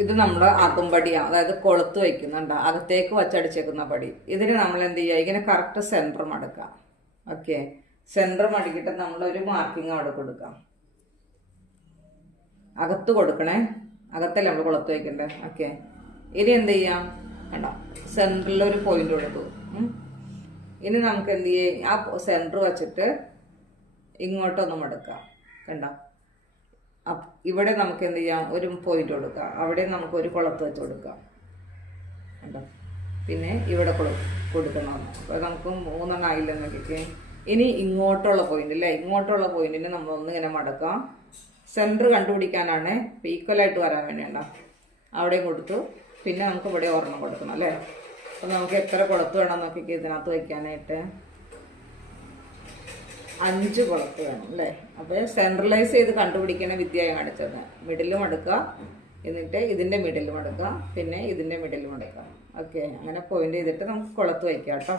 ഇത് നമ്മൾ അതുംപടിയാണ്, അതായത് കൊളുത്ത് വയ്ക്കുന്നുണ്ട്, അകത്തേക്ക് വച്ചടിച്ചേക്കുന്ന പടി. ഇതിന് നമ്മൾ എന്ത് ചെയ്യുക, ഇങ്ങനെ കറക്റ്റ് സെൻറ്റർ മടക്കാം. ഓക്കെ, സെൻറ്റർ മടക്കിയിട്ട് നമ്മളൊരു മാർക്കിങ് അവിടെ കൊടുക്കാം. അകത്ത് കൊടുക്കണേ, അകത്തല്ലേ നമ്മൾ കൊളുത്ത് വയ്ക്കണ്ടേ. ഓക്കെ, ഇനി എന്ത് ചെയ്യാം, കണ്ടോ സെൻറ്ററിലൊരു പോയിന്റ് കൊടുത്തു. ഇനി നമുക്ക് എന്ത് ചെയ്യും, ആ സെൻറ്റർ വച്ചിട്ട് ഇങ്ങോട്ടൊന്ന് മടക്കാം. കണ്ടോ, ഇവിടെ നമുക്ക് എന്ത് ചെയ്യാം, ഒരു പോയിന്റ് കൊടുക്കാം. അവിടെ നമുക്ക് ഒരു കുളത്ത് വെച്ച് കൊടുക്കാം. കണ്ടോ, പിന്നെ ഇവിടെ കൊടുക്കണം. അപ്പോൾ നമുക്ക് 3 ആയില്ലെന്നൊക്കെ. ഇനി ഇങ്ങോട്ടുള്ള പോയിന്റ് അല്ലേ, ഇങ്ങോട്ടുള്ള പോയിന്റിന് നമ്മൾ ഒന്നിങ്ങനെ മടക്കാം. സെൻറ്റർ കണ്ടുപിടിക്കാനാണ്, ഈക്വലായിട്ട് വരാൻ വേണ്ടിയുണ്ടോ. അവിടെയും കൊടുത്തു. പിന്നെ നമുക്ക് ഇവിടെ ഒരെണ്ണം കൊടുക്കണം അല്ലേ. അപ്പോൾ നമുക്ക് എത്ര കുളത്ത് വേണം നോക്കിക്കേ ഇതിനകത്ത് വയ്ക്കാനായിട്ട്. 5 കുളത്ത് വേണം അല്ലേ. അപ്പോൾ സെൻട്രലൈസ് ചെയ്ത് കണ്ടുപിടിക്കണ വിദ്യയാണ് കാണിച്ചത്. മിഡിലും എടുക്കുക, എന്നിട്ട് ഇതിൻ്റെ മിഡിലും എടുക്കുക, പിന്നെ ഇതിൻ്റെ മിഡിലും എടുക്കുക. ഓക്കെ, അങ്ങനെ പോയിന്റ് ചെയ്തിട്ട് നമുക്ക് കുളത്ത് വയ്ക്കാം കേട്ടോ.